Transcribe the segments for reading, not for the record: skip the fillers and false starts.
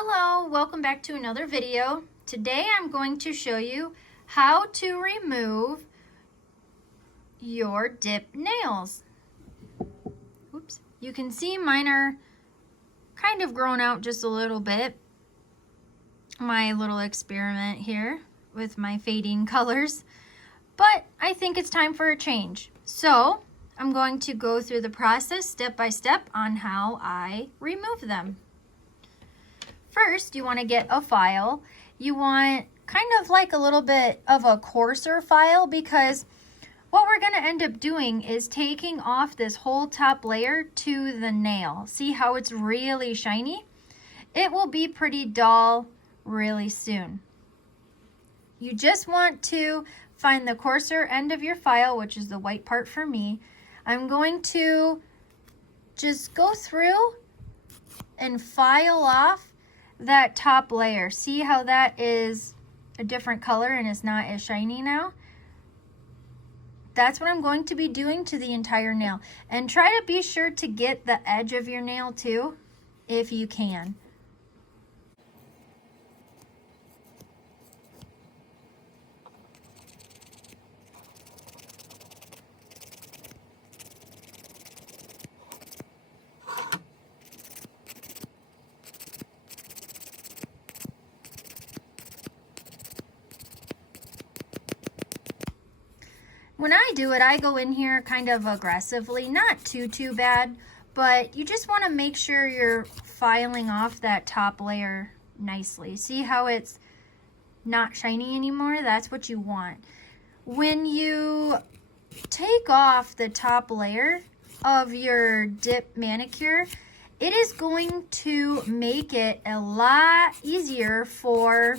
Hello, welcome back to another video. Today I'm going to show you how to remove your dip nails. Oops. You can see mine are kind of grown out just a little bit. My little experiment here with my fading colors. But I think it's time for a change. So I'm going to go through the process step by step on how I remove them. First, you want to get a file. You want kind of like a little bit of a coarser file because what we're going to end up doing is taking off this whole top layer to the nail. See how it's really shiny? It will be pretty dull really soon. You just want to find the coarser end of your file, which is the white part for me. I'm going to just go through and file off that top layer. See how that is a different color and it's not as shiny now? That's what I'm going to be doing to the entire nail. And try to be sure to get the edge of your nail too, if you can. When I do it, I go in here kind of aggressively, not too bad, but you just want to make sure you're filing off that top layer nicely. See how it's not shiny anymore? That's what you want. When you take off the top layer of your dip manicure, it is going to make it a lot easier for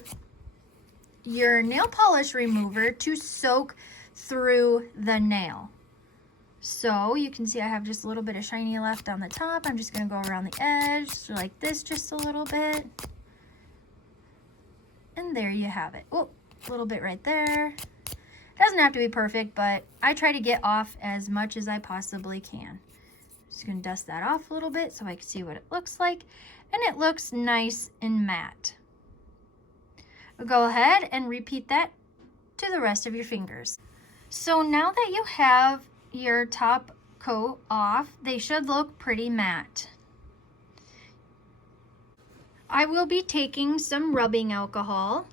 your nail polish remover to soak through the nail. So you can see I have just a little bit of shiny left on the top. I'm just going to go around the edge like this just a little bit. And there you have it. Oh, a little bit right there. Doesn't have to be perfect, but I try to get off as much as I possibly can. Just going to dust that off a little bit so I can see what it looks like. And it looks nice and matte. Go ahead and repeat that to the rest of your fingers. So now that you have your top coat off, they should look pretty matte. I will be taking some rubbing alcohol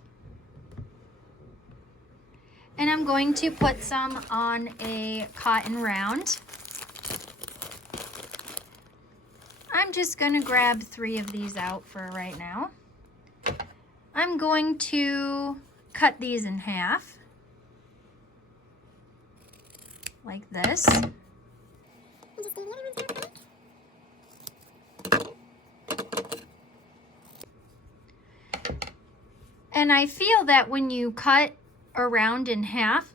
and I'm going to put some on a cotton round. I'm just going to grab 3 of these out for right now. I'm going to cut these in half. Like this. And I feel that when you cut around in half,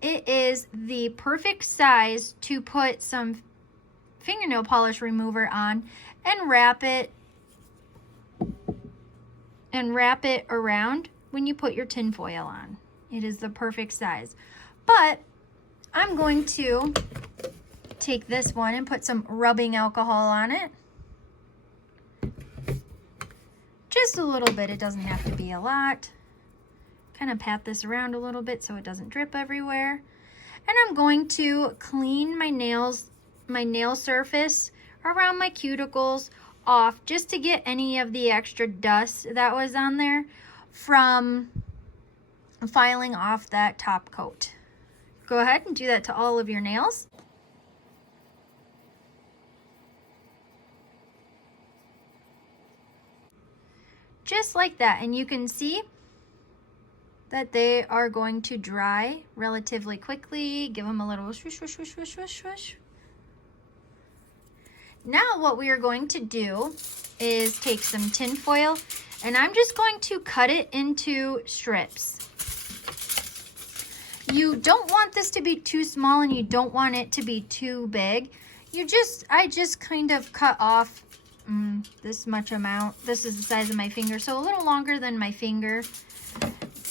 it is the perfect size to put some fingernail polish remover on and wrap it around when you put your tin foil on. It is the perfect size. But I'm going to take this one and put some rubbing alcohol on it. Just a little bit, it doesn't have to be a lot. Kind of pat this around a little bit so it doesn't drip everywhere. And I'm going to clean my nails, my nail surface around my cuticles off just to get any of the extra dust that was on there from filing off that top coat. Go ahead and do that to all of your nails. Just like that. And you can see that they are going to dry relatively quickly. Give them a little swoosh, swoosh, swoosh, swoosh, swoosh, swoosh. Now what we are going to do is take some tin foil and I'm just going to cut it into strips. You don't want this to be too small and you don't want it to be too big. I just kind of cut off this much amount. This is the size of my finger, so a little longer than my finger.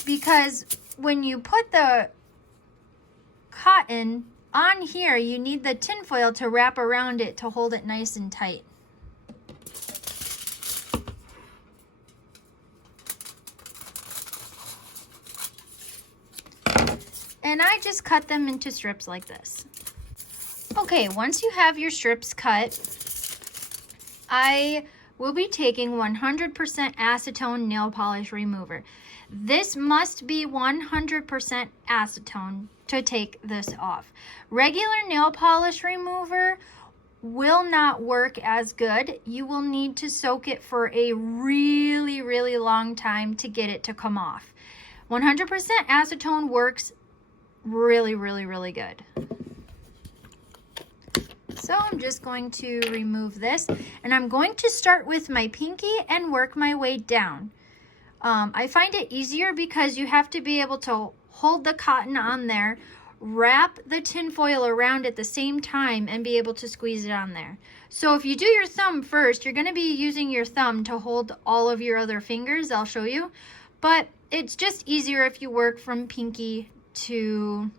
Because when you put the cotton on here, you need the tin foil to wrap around it to hold it nice and tight. And I just cut them into strips like this. Okay, once you have your strips cut, I will be taking 100% acetone nail polish remover. This must be 100% acetone to take this off. Regular nail polish remover will not work as good. You will need to soak it for a really, really long time to get it to come off. 100% acetone works really, really, really good. So I'm just going to remove this, and I'm going to start with my pinky and work my way down. I find it easier because you have to be able to hold the cotton on there, wrap the tin foil around at the same time, and be able to squeeze it on there. So if you do your thumb first, you're going to be using your thumb to hold all of your other fingers. I'll show you. But it's just easier if you work from pinky to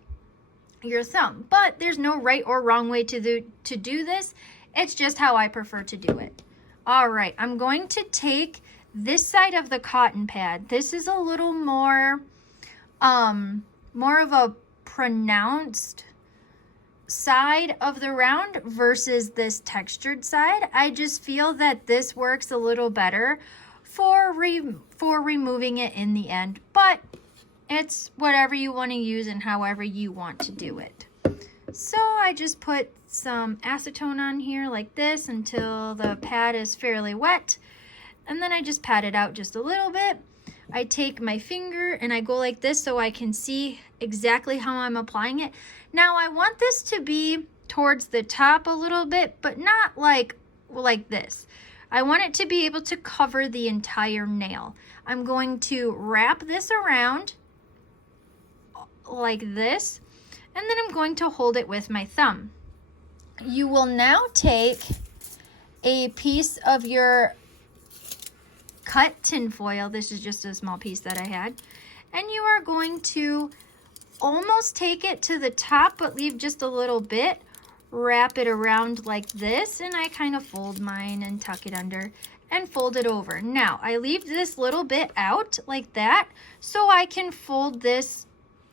your thumb. But there's no right or wrong way to do this. It's just how I prefer to do it. All right, I'm going to take this side of the cotton pad. This is a little more of a pronounced side of the round versus this textured side. I just feel that this works a little better for removing it in the end, but it's whatever you want to use and however you want to do it. So I just put some acetone on here like this until the pad is fairly wet, and then I just pat it out just a little bit. I take my finger and I go like this so I can see exactly how I'm applying it. Now I want this to be towards the top a little bit, but not like this. I want it to be able to cover the entire nail. I'm going to wrap this around like this, and then I'm going to hold it with my thumb. You will now take a piece of your cut tin foil. This is just a small piece that I had, and you are going to almost take it to the top but leave just a little bit, wrap it around like this, and I kind of fold mine and tuck it under and fold it over. Now I leave this little bit out like that so I can fold this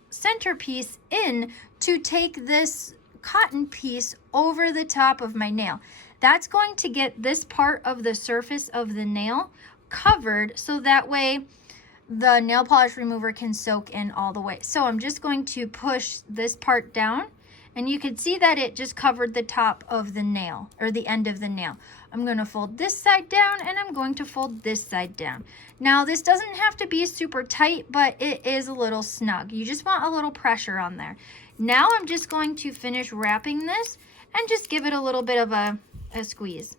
centerpiece in to take this cotton piece over the top of my nail. That's going to get this part of the surface of the nail covered, so that way the nail polish remover can soak in all the way. So I'm just going to push this part down, and you can see that it just covered the top of the nail, or the end of the nail. I'm going to fold this side down, and I'm going to fold this side down. Now this doesn't have to be super tight, but it is a little snug. You just want a little pressure on there. Now I'm just going to finish wrapping this and just give it a little bit of a squeeze.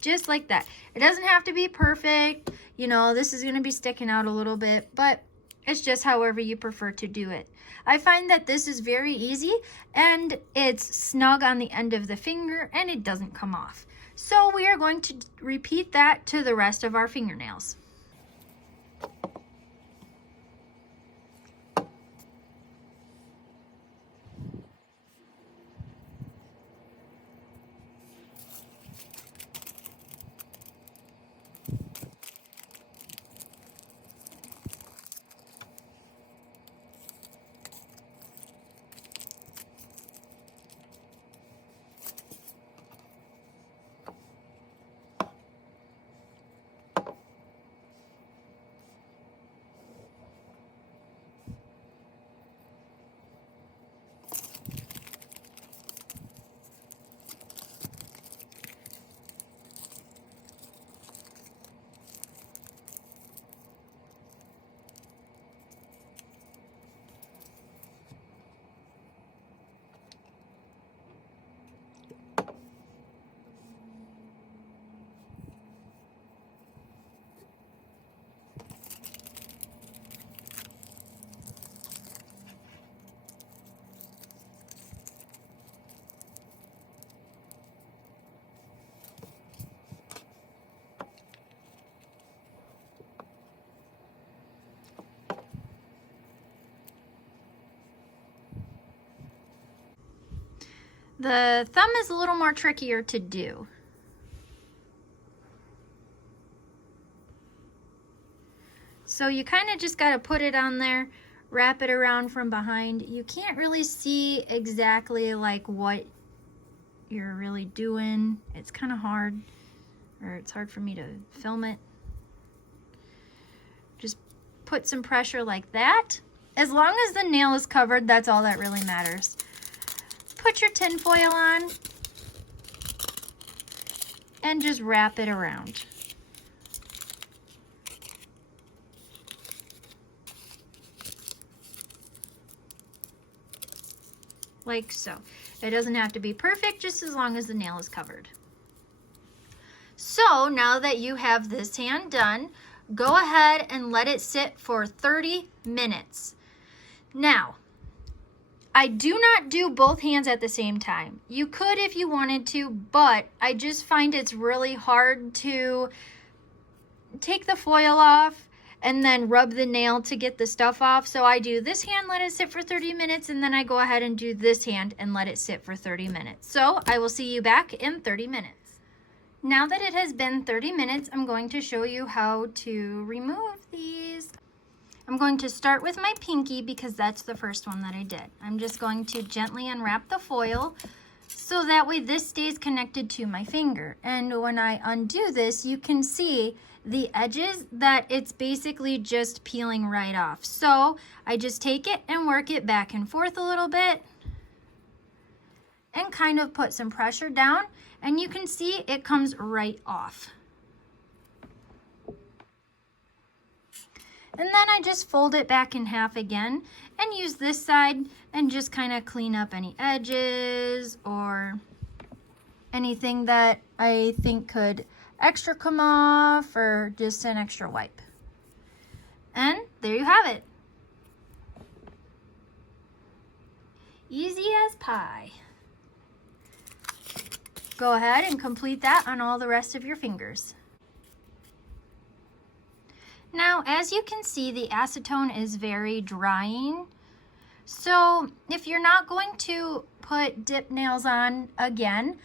Just like that. It doesn't have to be perfect. You know, this is going to be sticking out a little bit, but it's just however you prefer to do it. I find that this is very easy, and it's snug on the end of the finger, and it doesn't come off. So we are going to repeat that to the rest of our fingernails. The thumb is a little more trickier to do. So you kind of just got to put it on there, wrap it around from behind. You can't really see exactly like what you're really doing. It's kind of hard, or it's hard for me to film it. Just put some pressure like that. As long as the nail is covered, that's all that really matters. Put your tin foil on and just wrap it around. Like so. It doesn't have to be perfect, just as long as the nail is covered. So now that you have this hand done, go ahead and let it sit for 30 minutes. Now, I do not do both hands at the same time. You could if you wanted to, but I just find it's really hard to take the foil off and then rub the nail to get the stuff off. So I do this hand, let it sit for 30 minutes, and then I go ahead and do this hand and let it sit for 30 minutes. So I will see you back in 30 minutes. Now that it has been 30 minutes, I'm going to show you how to remove these. I'm going to start with my pinky because that's the first one that I did. I'm just going to gently unwrap the foil so that way this stays connected to my finger. And when I undo this, you can see the edges that it's basically just peeling right off. So I just take it and work it back and forth a little bit and kind of put some pressure down, and you can see it comes right off. And then I just fold it back in half again and use this side and just kind of clean up any edges or anything that I think could extra come off, or just an extra wipe. And there you have it. Easy as pie. Go ahead and complete that on all the rest of your fingers. Now, as you can see, the acetone is very drying. So if you're not going to put dip nails on again,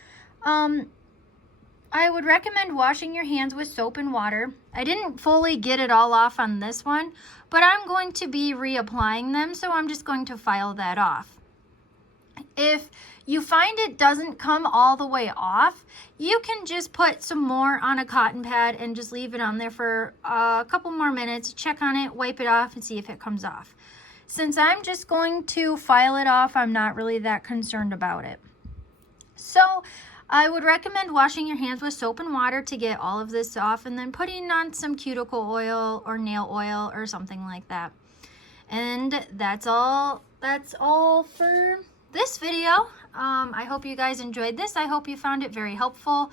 I would recommend washing your hands with soap and water. I didn't fully get it all off on this one, but I'm going to be reapplying them, so I'm just going to file that off. If you find it doesn't come all the way off, you can just put some more on a cotton pad and just leave it on there for a couple more minutes, check on it, wipe it off, and see if it comes off. Since I'm just going to file it off, I'm not really that concerned about it. So I would recommend washing your hands with soap and water to get all of this off, and then putting on some cuticle oil or nail oil or something like that. And that's all for this video. I hope you guys enjoyed this. I hope you found it very helpful,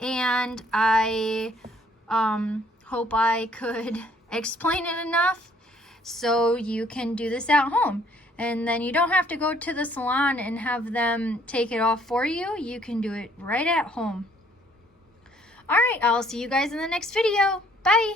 and I hope I could explain it enough so you can do this at home. And then you don't have to go to the salon and have them take it off for you. You can do it right at home. All right, I'll see you guys in the next video. Bye.